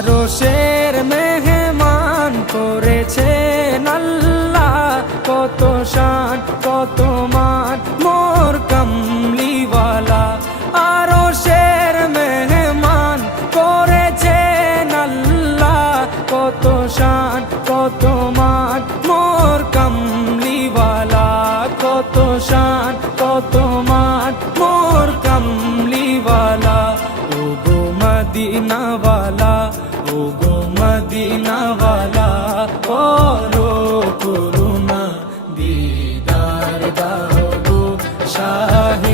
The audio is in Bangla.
আরশের মেহমান করেছেন আল্লাহ, কত শান কত মান মোর কামলিওয়ালা। আরশের মেহমান করেছেন আল্লাহ, কত শান কত মান মোর কামলিওয়ালা, কত শান কত মান মোর কামলিওয়ালা। ও গো মদিনাওয়ালা, ও গো মদিনাওয়ালা, করো করুণা দিদার দাও গো শাহে